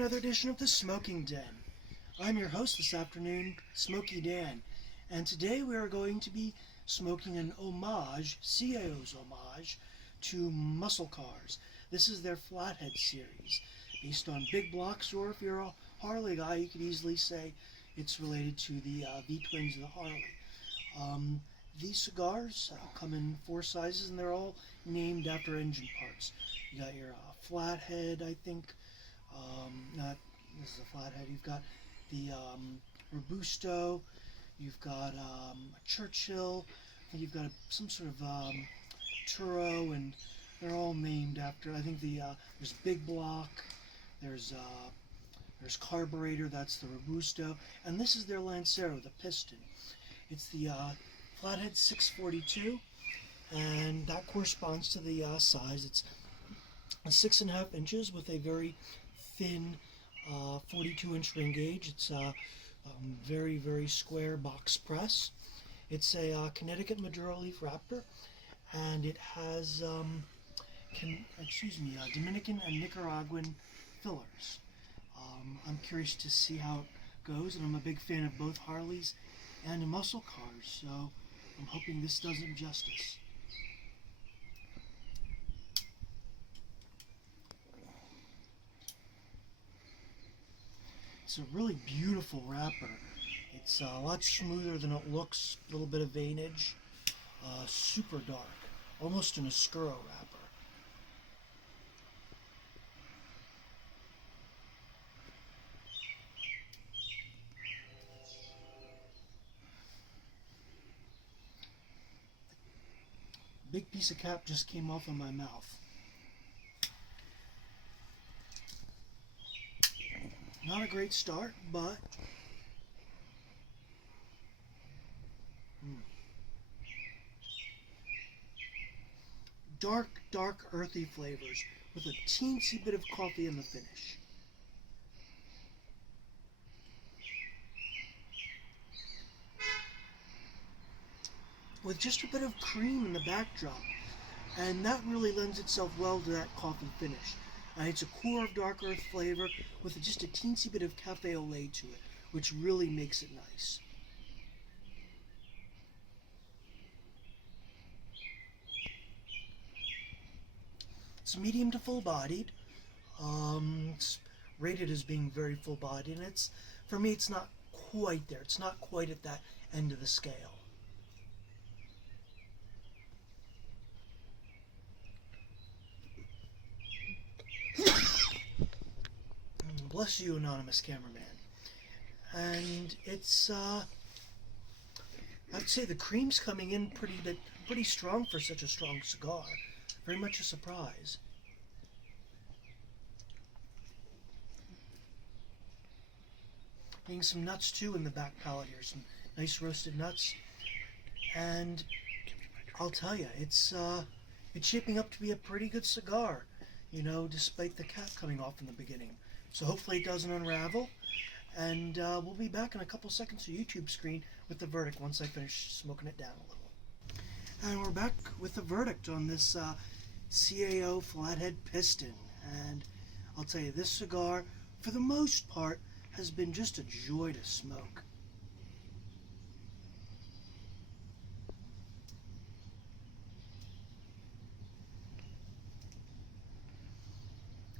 another edition of the Smoking Den. I'm your host this afternoon, Smoky Dan, and today we are going to be smoking an homage, CAO's homage, to muscle cars. This is their Flathead series, based on big blocks, or if you're a Harley guy, you could easily say it's related to the V-twins of the Harley. These cigars come in 4 sizes, and they're all named after engine parts. You got your Flathead, I think. This is a Flathead. You've got the Robusto. You've got a Churchill. And you've got some sort of Turo, and they're all named after. I think there's Big Block. There's Carburetor. That's the Robusto, and this is their Lancero, the piston. It's the Flathead 642, and that corresponds to the size. It's 6.5 inches with a very thin 42-inch ring gauge. It's a very, very square box press. It's a Connecticut Maduro leaf wrapper, and it has Dominican and Nicaraguan fillers. I'm curious to see how it goes, and I'm a big fan of both Harleys and muscle cars, so I'm hoping this does it justice. It's a really beautiful wrapper. It's a lot smoother than it looks, a little bit of veinage, super dark, almost an Oscuro wrapper. Big piece of cap just came off of my mouth. Not a great start, but dark, earthy flavors with a teensy bit of coffee in the finish. With just a bit of cream in the backdrop, and that really lends itself well to that coffee finish. It's a core of dark earth flavor with just a teensy bit of cafe au lait to it, which really makes it nice. It's medium to full-bodied. It's rated as being very full-bodied, and for me, it's not quite there. It's not quite at that end of the scale. Bless you, anonymous cameraman. And it's, I'd say the cream's coming in pretty strong for such a strong cigar. Very much a surprise. Getting some nuts too in the back palate here, some nice roasted nuts. And I'll tell you, it's shaping up to be a pretty good cigar, you know, despite the cap coming off in the beginning. So hopefully it doesn't unravel, and we'll be back in a couple seconds to YouTube screen with the verdict once I finish smoking it down a little. And we're back with the verdict on this CAO Flathead piston, and I'll tell you, this cigar, for the most part, has been just a joy to smoke.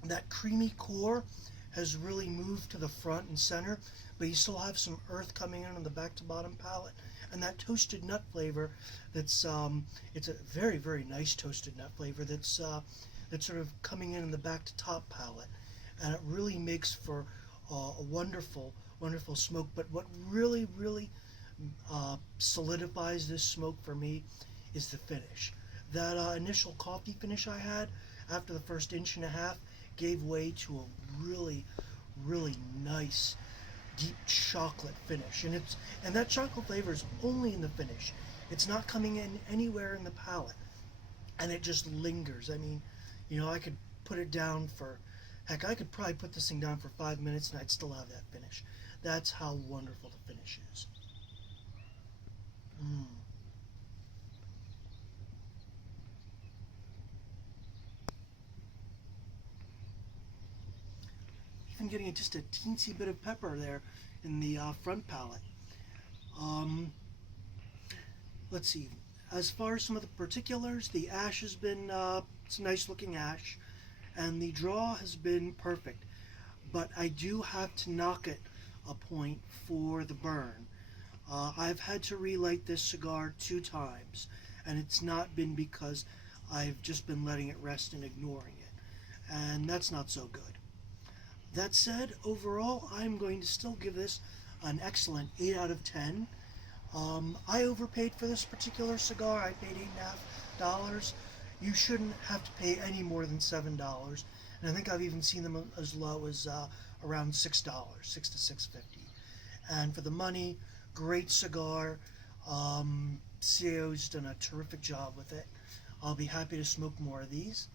That creamy core has really moved to the front and center, but you still have some earth coming in on the back to bottom palate, and that toasted nut flavor that's it's a very, very nice toasted nut flavor that's sort of coming in the back to top palate, and it really makes for a wonderful smoke. But what really solidifies this smoke for me is the finish. That initial coffee finish I had after the first inch and a half gave way to a really nice deep chocolate finish, and that chocolate flavor is only in the finish. It's not coming in anywhere in the palate, and it just lingers. I mean, you know, I could put it down for, heck, I could probably put this thing down for 5 minutes and I'd still have that finish. That's how wonderful the finish is. even getting just a teensy bit of pepper there in the front palate. Let's see. As far as some of the particulars, the ash has been, it's a nice looking ash, and the draw has been perfect. But I do have to knock it a point for the burn. I've had to relight this cigar 2 times, and it's not been because I've just been letting it rest and ignoring it. And that's not so good. That said, overall, I'm going to still give this an excellent 8 out of 10. I overpaid for this particular cigar. I paid $8.50. You shouldn't have to pay any more than $7. And I think I've even seen them as low as around $6, $6 to $6.50. And for the money, great cigar. CAO's done a terrific job with it. I'll be happy to smoke more of these.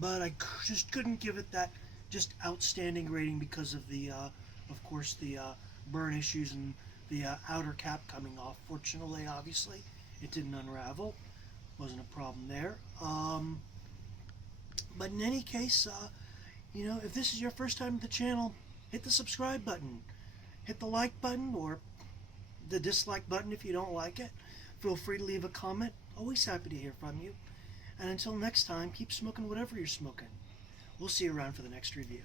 But I just couldn't give it that just outstanding rating because of the, of course, the burn issues and the outer cap coming off. Fortunately, obviously, it didn't unravel. Wasn't a problem there. But in any case, you know, if this is your first time at the channel, hit the subscribe button. Hit the like button or the dislike button if you don't like it. Feel free to leave a comment. Always happy to hear from you. And until next time, keep smoking whatever you're smoking. We'll see you around for the next review.